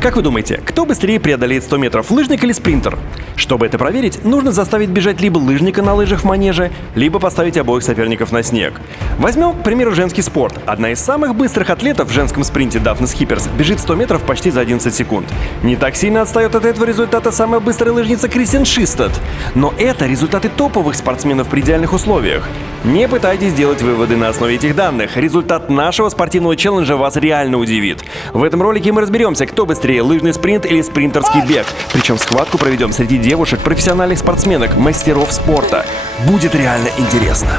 Как вы думаете, кто быстрее преодолеет 100 метров, лыжник или спринтер? Чтобы это проверить, нужно заставить бежать либо лыжника на лыжах в манеже, либо поставить обоих соперников на снег. Возьмем, к примеру, женский спорт. Одна из самых быстрых атлетов в женском спринте, Дафна Схипперс, бежит 100 метров почти за 11 секунд. Не так сильно отстает от этого результата самая быстрая лыжница Кристин Шистад. Но это результаты топовых спортсменов при идеальных условиях. Не пытайтесь делать выводы на основе этих данных. Результат нашего спортивного челленджа вас реально удивит. В этом ролике мы разберемся, кто быстрее, лыжный спринт или спринтерский бег. Причем схватку проведем среди девушек, профессиональных спортсменок, мастеров спорта. Будет реально интересно.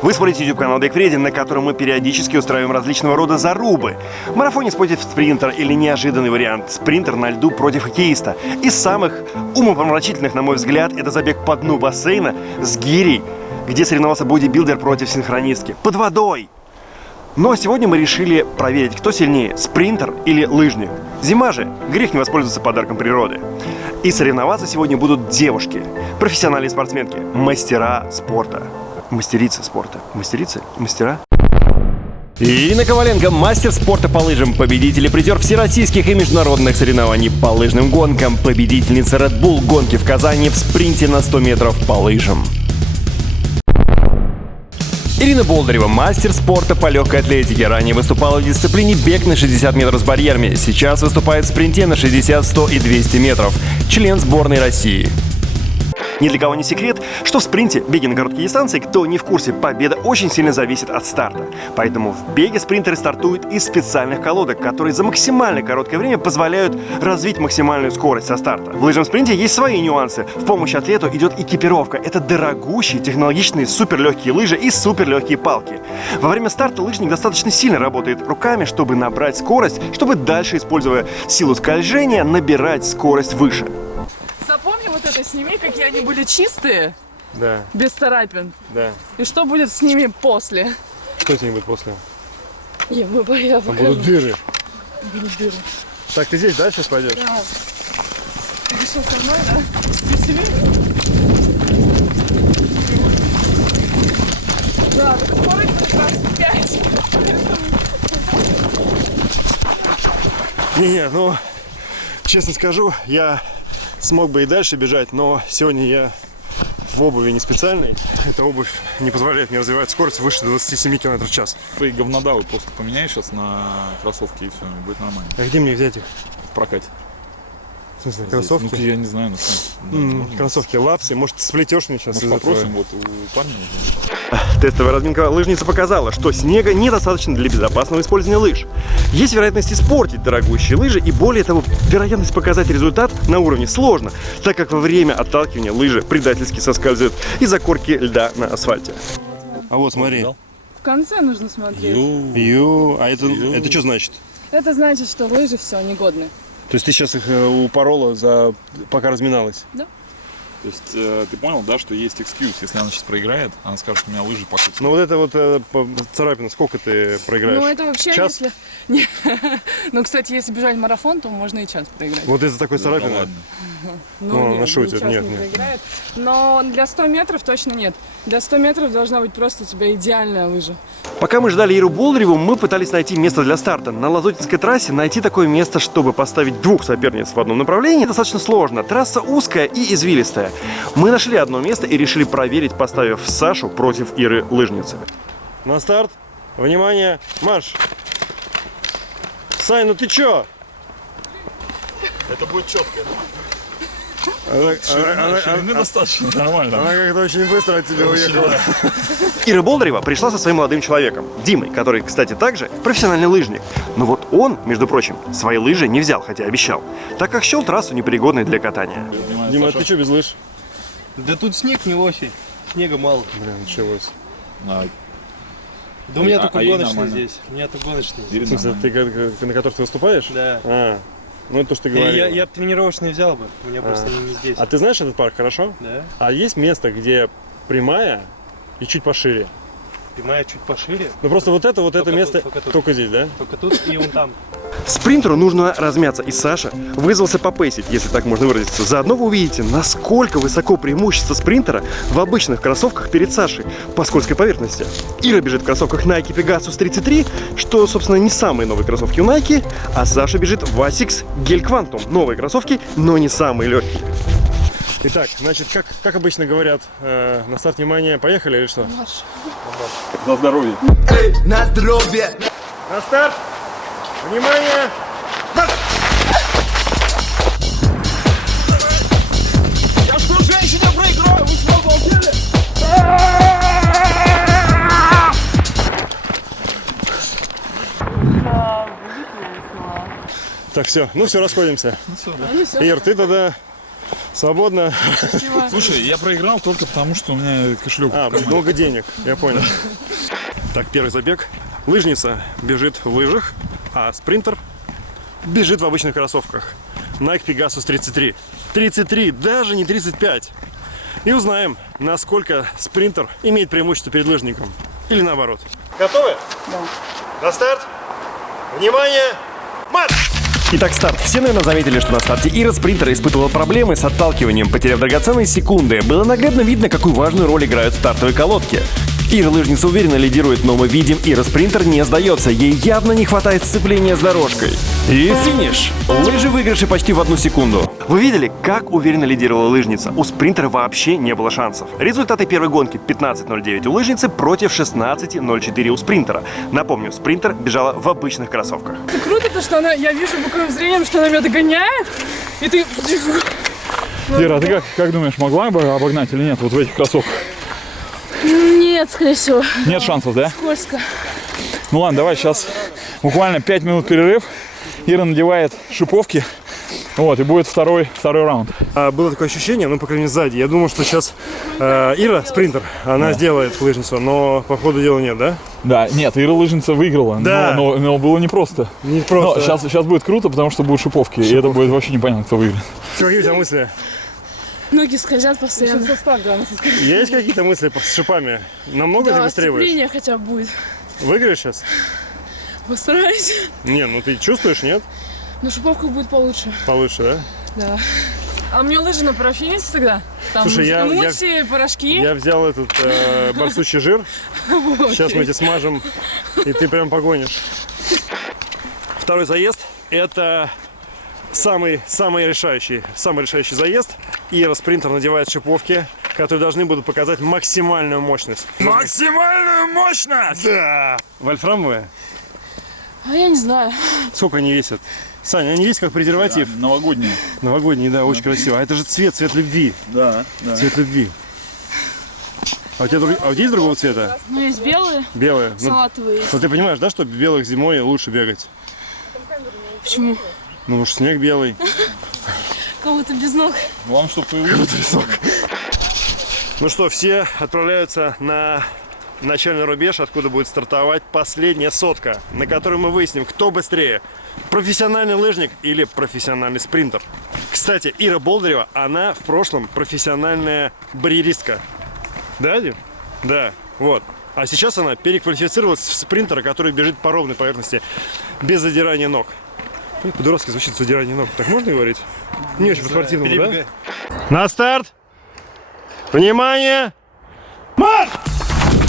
Вы смотрите YouTube-канал Бегфреди, на котором мы периодически устраиваем различного рода зарубы. Марафонец против спринтер или неожиданный вариант спринтер на льду против хоккеиста. Из самых умопомрачительных, на мой взгляд, это забег по дну бассейна с гирей, где соревновался бодибилдер против синхронистки. Под водой! Но сегодня мы решили проверить, кто сильнее, спринтер или лыжник. Зима же, грех не воспользоваться подарком природы. И соревноваться сегодня будут девушки, профессиональные спортсменки, мастера спорта. Мастерицы спорта. Мастерицы? Мастера? Ирина Коваленко, мастер спорта по лыжам, победитель и призер всероссийских и международных соревнований по лыжным гонкам, победительница Red Bull гонки в Казани в спринте на 100 метров по лыжам. Ирина Болдырева, мастер спорта по легкой атлетике. Ранее выступала в дисциплине бег на 60 метров с барьерами. Сейчас выступает в спринте на 60, 100 и 200 метров. Член сборной России. Ни для кого не секрет, что в спринте, беге на короткие дистанции, кто не в курсе, победа очень сильно зависит от старта. Поэтому в беге спринтеры стартуют из специальных колодок, которые за максимально короткое время позволяют развить максимальную скорость со старта. В лыжном спринте есть свои нюансы. В помощь атлету идет экипировка. Это дорогущие, технологичные, суперлегкие лыжи и суперлегкие палки. Во время старта лыжник достаточно сильно работает руками, чтобы набрать скорость, чтобы дальше, используя силу скольжения, набирать скорость выше. Запомни вот это, сними, какие они были чистые, Да, без царапин. да. И что будет с ними после? Что с ним будет после? Я Там будут дыры. Будут дыры. Так, ты здесь дальше пойдешь? Да. Ты решил со мной, да? С детьми? Да, так скорость как раз 5. Не, ну, честно скажу, я смог бы и дальше бежать, но сегодня я в обуви не специальной. Эта обувь не позволяет мне развивать скорость выше 27 км в час. Твои говнодавы просто поменяй сейчас на кроссовки и все, будет нормально. А где мне взять их? В прокате. В смысле, Здесь. кроссовки? Ну, я не знаю, ну что. Кроссовки, лапси. Может, сплетешь мне сейчас? Может, попросим вот у парня уже. Тестовая разминка лыжницы показала, что снега недостаточно для безопасного использования лыж. Есть вероятность испортить дорогущие лыжи, и более того, вероятность показать результат на уровне сложно, так как во время отталкивания лыжи предательски соскальзывают из-за корки льда на асфальте. А вот смотри. В конце нужно смотреть. А это что значит? Это значит, что лыжи все негодны. То есть ты сейчас их упорола, пока разминалась? Да. То есть ты понял, да, что есть экскьюз, если она сейчас проиграет, она скажет, у меня лыжи покусаны. Ну вот это вот царапина, сколько ты проиграешь? Ну это вообще, час? если... Не. Ну, кстати, если бежать марафон, то можно и час проиграть. Вот из-за такой царапины? Да ладно. Ну, нет, она шутит, час нет, не нет. проиграет. Но для 100 метров точно нет. Для 100 метров должна быть просто у тебя идеальная лыжа. Пока мы ждали Иру Болдыреву, мы пытались найти место для старта. На Лазутинской трассе найти такое место, чтобы поставить двух соперниц в одном направлении, достаточно сложно. Трасса узкая и извилистая. Мы нашли одно место и решили проверить, поставив Сашу против Иры лыжницы. На старт. Внимание, марш! Сань, ну ты чё? Это будет четко. Она Ширины достаточно нормально. как-то очень быстро от тебя уехала. Ира Болдырева пришла со своим молодым человеком, Димой, который, кстати, также профессиональный лыжник. Но вот он, между прочим, свои лыжи не взял, хотя обещал, так как счел трассу непригодной для катания. Дима, а ты что без лыж? Да тут снег не очень, снега мало. Блин, началось. Да у меня только ей гоночный нормально. здесь. У меня только гоночный здесь. В смысле, ты на которых ты выступаешь? Да. А, ну это то, что ты говорил. Я тренировочный взял бы, у меня просто не здесь. А ты знаешь этот парк хорошо? Да. А есть место, где прямая и чуть пошире? Прямая чуть пошире. Ну просто вот это Только место тут, только тут. только здесь, да? Только тут и вон там. Спринтеру нужно размяться, и Саша вызвался попейсить, если так можно выразиться. Заодно вы увидите, насколько высоко преимущество спринтера в обычных кроссовках перед Сашей по скользкой поверхности. Ира бежит в кроссовках Nike Pegasus 33, что, собственно, не самые новые кроссовки у Nike, а Саша бежит в Asics Gel Quantum. Новые кроссовки, но не самые легкие. Итак, значит, как обычно говорят, на старт внимания, поехали или что? За здоровье. На здоровье! На старт! Внимание! Марш! Я что, женщине проиграю? Вы что, обалдели? Так, все, ну все, расходимся. Ир, ты тогда свободно. Слушай, я проиграл только потому, что у меня кошелек. Много денег, я понял. Так, первый забег. Лыжница бежит в лыжах, а спринтер бежит в обычных кроссовках. Nike Pegasus 33. 33, даже не 35. И узнаем, насколько спринтер имеет преимущество перед лыжником. Или наоборот. Готовы? Да. На старт. Внимание! Марш! Итак, старт. Все, наверное, заметили, что на старте Ира спринтера испытывала проблемы с отталкиванием, потеряв драгоценные секунды. Было наглядно видно, какую важную роль играют стартовые колодки. Ира лыжница уверенно лидирует, но мы видим, Ира спринтер не сдается. Ей явно не хватает сцепления с дорожкой. И финиш. Лыжи выигрыши почти в 1 секунду. Вы видели, как уверенно лидировала лыжница? У спринтера вообще не было шансов. Результаты первой гонки: 15.09 у лыжницы против 16.04 у спринтера. Напомню, спринтер бежала в обычных кроссовках. Круто то, что она, я вижу боковым зрением, что она меня догоняет, и ты... Ира, а ты как думаешь, могла бы обогнать или нет вот в этих кроссовках? Нет, скорее всего. Нет шансов, да? Скользко. Ну ладно, давай сейчас буквально 5 минут перерыв. Ира надевает шиповки. Вот, и будет второй раунд. Было такое ощущение, ну, по крайней мере, сзади. Я думал, что сейчас Ира, спринтер, она сделает лыжницу, но по ходу дела нет, да? Да, нет, Ира лыжница выиграла, Да. но было непросто. Не просто. Но сейчас будет круто, потому что будут шиповки, и это будет вообще непонятно, кто выиграет. Какие у тебя мысли? Ноги скользят постоянно. Состав, да, Есть какие-то мысли с шипами? Намного ты Да, быстрее будешь? сцепление хотя бы будет. Выиграешь сейчас? Постараюсь. Не, ну ты чувствуешь, нет? Но шиповка будет получше. Получше, да? Да. А мне лыжи на парафине тогда? Там Слушай, я- смузи, порошки. Я взял этот барсучий жир. Сейчас мы тебе смажем, и ты прям погонишь. Второй заезд – это самый решающий заезд. Ира спринтер надевает шиповки, которые должны будут показать максимальную мощность. Максимальную мощность! Да! Вольфрамовые? А я не знаю. Сколько они весят? Саня, они весят как презерватив. Новогодние. Новогодние, да, очень красиво. А это же цвет любви. Да. Цвет любви. А у тебя есть другого цвета? Ну, есть белые, Белые. Ну, салатовые есть. но ты понимаешь, да, что белых зимой лучше бегать? Почему? Ну, уж снег белый. Кого-то без ног. Главное, чтобы появился рисок. Ну что, все отправляются на начальный рубеж, откуда будет стартовать последняя сотка, на которой мы выясним, кто быстрее. Профессиональный лыжник или профессиональный спринтер. Кстати, Ира Болдырева, она в прошлом профессиональная барьеристка. Да, Дим? Да, вот. А сейчас она переквалифицировалась в спринтера, который бежит по ровной поверхности, без задирания ног. По-дурацки звучит задирание ног. Так можно говорить? Не очень по-спортивному, да? На старт! Внимание! Марш!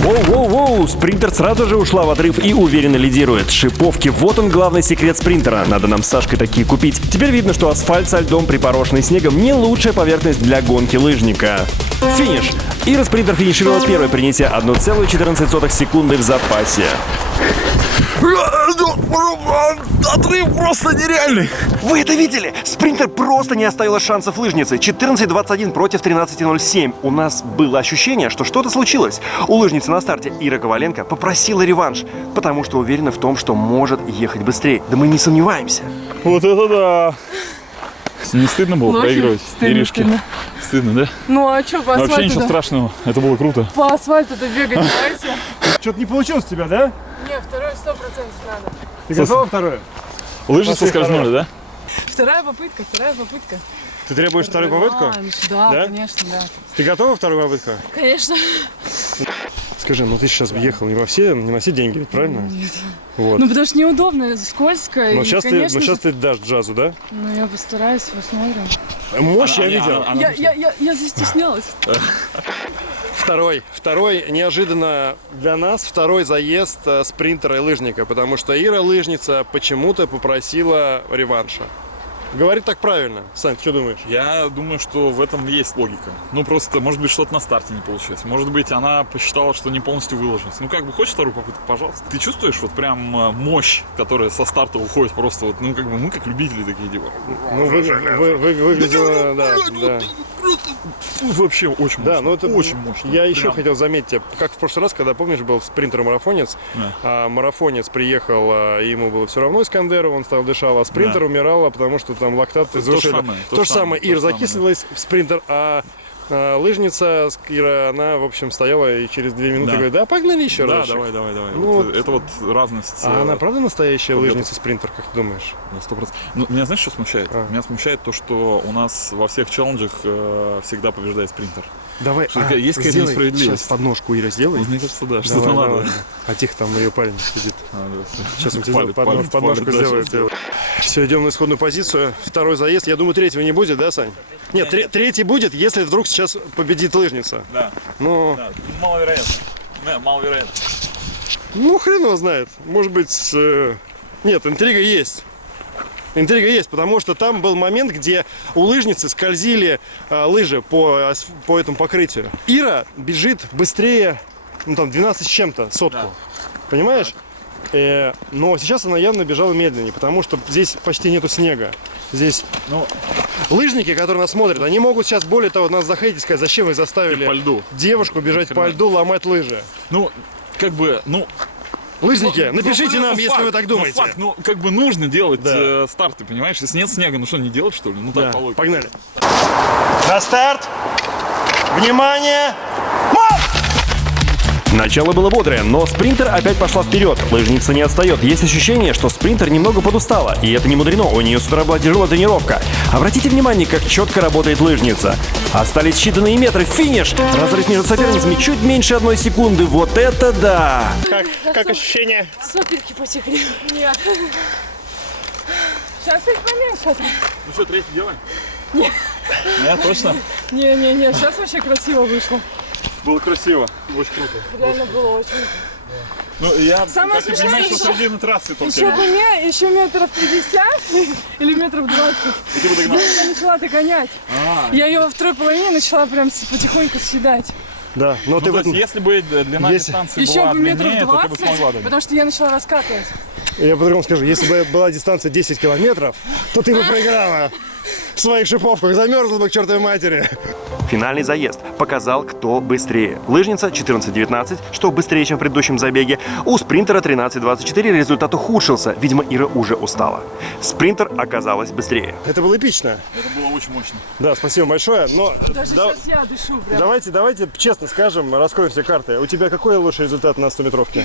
Воу-воу-воу! Спринтер сразу же ушла в отрыв и уверенно лидирует. Шиповки, вот он главный секрет спринтера. Надо нам с Сашкой такие купить. Теперь видно, что асфальт со льдом, припорошенный снегом, не лучшая поверхность для гонки лыжника. Финиш! Ира спринтер финишировала первой, принеся 1,14 секунды в запасе. Отрыв просто нереальный. Вы это видели? Спринтер просто не оставила шансов лыжнице. 14.21 против 13.07. У нас было ощущение, что что-то случилось. У лыжницы на старте Ира Коваленко попросила реванш, потому что уверена в том, что может ехать быстрее. Да мы не сомневаемся. Вот это да. Не стыдно было проигрывать? Иришке? Стыдно, да? Ну а что, по Вообще асфальту ничего страшного. Это было круто. по асфальту-то бегать, давайте. Что-то не получилось у тебя, да? Не, второй 100% надо. Ты готова вторую? Лыжи скользнули, да? Вторая попытка. Ты требуешь вторую попытку? Да, Да? конечно, да. Ты готова вторую попытку? Конечно. Скажи, ну ты сейчас ехал не на все деньги, ведь правильно? Нет. Вот. Ну, потому что неудобно, скользко. Но и, сейчас, конечно же- ты дашь джазу, да? Ну, я постараюсь, посмотрим. Мощь я видел. Я застеснялась. Второй неожиданно для нас, второй заезд спринтера и лыжника, потому что Ира, лыжница, почему-то попросила реванша. Говорит так правильно. Сань, ты что думаешь? Я думаю, что в этом есть логика. Ну, просто, может быть, что-то на старте не получилось. Может быть, она посчитала, что не полностью выложилась. Ну, как бы, хочешь вторую попытку, пожалуйста. Ты чувствуешь вот прям мощь, которая со старта уходит просто вот, ну, как бы, мы как любители такие дела. Ну, выглядело, да. Вообще очень мощно. Да, ну это очень мощно. Я еще Прям. хотел заметить, как в прошлый раз, когда, помнишь, был спринтер-марафонец, а марафонец приехал, и ему было все равно Искандеру, он стал дышал, а спринтер умирал, потому что там лактат То издушили. же самое, То же самое. Ира закислилась в спринтер, а лыжница Ира, она, в общем, стояла и через 2 минуты говорит, да, погнали еще Да, раз. давай. Ну, вот, это вот разность. А она правда настоящая лыжница-спринтер, как ты думаешь? На 100%. Ну, меня знаешь, что смущает? Меня смущает то, что у нас во всех челленджах всегда побеждает спринтер. Давай, есть какая-то сделай несправедливость. сейчас подножку Ира сделай. Мне кажется, да, Давай, что-то надо. давай. А тихо, там ее парень сидит. Сейчас мы тебе Палит, подножку палит, да, сделаем. сейчас Все, идем на исходную позицию. Второй заезд. Я думаю, третьего не будет, да, Сань? Нет, третий будет, если вдруг сейчас победит лыжница. Да, Ну, да, маловероятно. Маловероятно. ну, хрен его знает. Может быть, нет, интрига есть. Интрига есть, потому что там был момент, где у лыжницы скользили лыжи по этому покрытию. Ира бежит быстрее, ну там 12 с чем-то, сотку. Да. Понимаешь? Но сейчас она явно бежала медленнее, потому что здесь почти нету снега. Здесь лыжники, которые нас смотрят, они могут сейчас, более того, нас захейтить, сказать, зачем вы заставили По льду. девушку бежать по льду, ломать лыжи. Ну, как бы, ну... Лыжники, напишите нам, это если факт, вы так думаете. факт, как бы нужно делать Да. старты, понимаешь? Если нет снега, ну что, не делать, что ли? Ну Да, так, по логике. погнали. На старт! Внимание! Начало было бодрое, но спринтер опять пошла вперед. Лыжница не отстает. Есть ощущение, что спринтер немного подустала. И это не мудрено, у нее с утра была тяжелая тренировка. Обратите внимание, как четко работает лыжница. Остались считанные метры. Финиш! Разрыв между соперницами чуть меньше 1 секунды. Вот это да! Как ощущение? Сопельки потекли. Нет. Сейчас их поменьше. Ну что, третий делаем? Нет. Нет, точно? Не, сейчас вообще красиво вышло. Было красиво. Очень круто. Реально было очень. Ну, я, Самое как ты смешное, понимаешь, что- на середине трассы только. Еще бы мне, еще метров 50 или метров 20. И ты бы догнал. Я начала догонять. Я ее во второй половине начала прям потихоньку съедать. Да, но ты Ну, в то этом... есть, если бы длина Если- дистанции Еще была бы метров длиннее, то ты бы 20, смогла догнать. потому что я начала раскатывать. Я по-другому скажу, если бы была дистанция 10 километров, то ты бы проиграла. В своих шиповках замерзла бы к чертовой матери. Финальный заезд показал, кто быстрее. Лыжница 14-19, что быстрее, чем в предыдущем забеге. У спринтера 13-24 результат ухудшился. Видимо, Ира уже устала. Спринтер оказалась быстрее. Это было эпично. Это было очень мощно. Да, спасибо большое. Но Даже сейчас я дышу прям. давайте честно скажем, раскроем все карты. У тебя какой лучший результат на 100-метровке?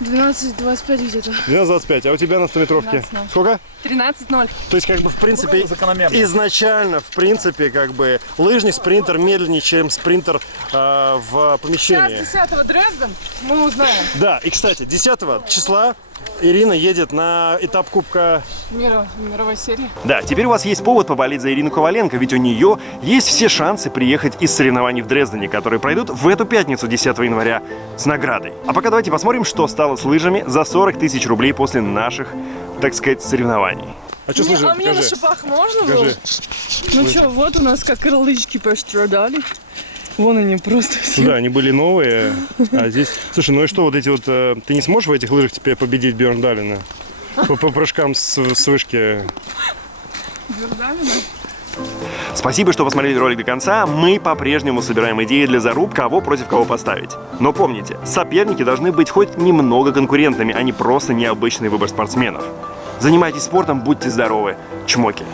12-25 где-то. 12-25. А у тебя на 100-метровке? 12-0. Сколько? 13-0. То есть, как бы, в принципе, закономерно. изначально, в принципе, как бы, лыжный спринтер медленнее, чем спринтер в Сейчас помещении. 10-го Дрезден мы узнаем. Да, и, кстати, 10 числа Ирина едет на этап Кубка. Мировой серии. Да, теперь у вас есть повод поболеть за Ирину Коваленко, ведь у нее есть все шансы приехать из соревнований в Дрездене, которые пройдут в эту пятницу, 10 января, с наградой. А пока давайте посмотрим, что стало с лыжами за 40 тысяч рублей после наших, так сказать, соревнований. А что, слушай, А мне на покажи. шипах можно было? Покажи. Ну что, вот у нас как крылышки пострадали. Вон они просто все. Да, они были новые, а здесь... Слушай, ну и что, вот эти вот... Ты не сможешь в этих лыжах теперь победить Бьерндалена? По прыжкам с вышки. Спасибо, что посмотрели ролик до конца. Мы по-прежнему собираем идеи для заруб, кого против кого поставить. Но помните, соперники должны быть хоть немного конкурентными, а не просто необычный выбор спортсменов. Занимайтесь спортом, будьте здоровы. Чмоки.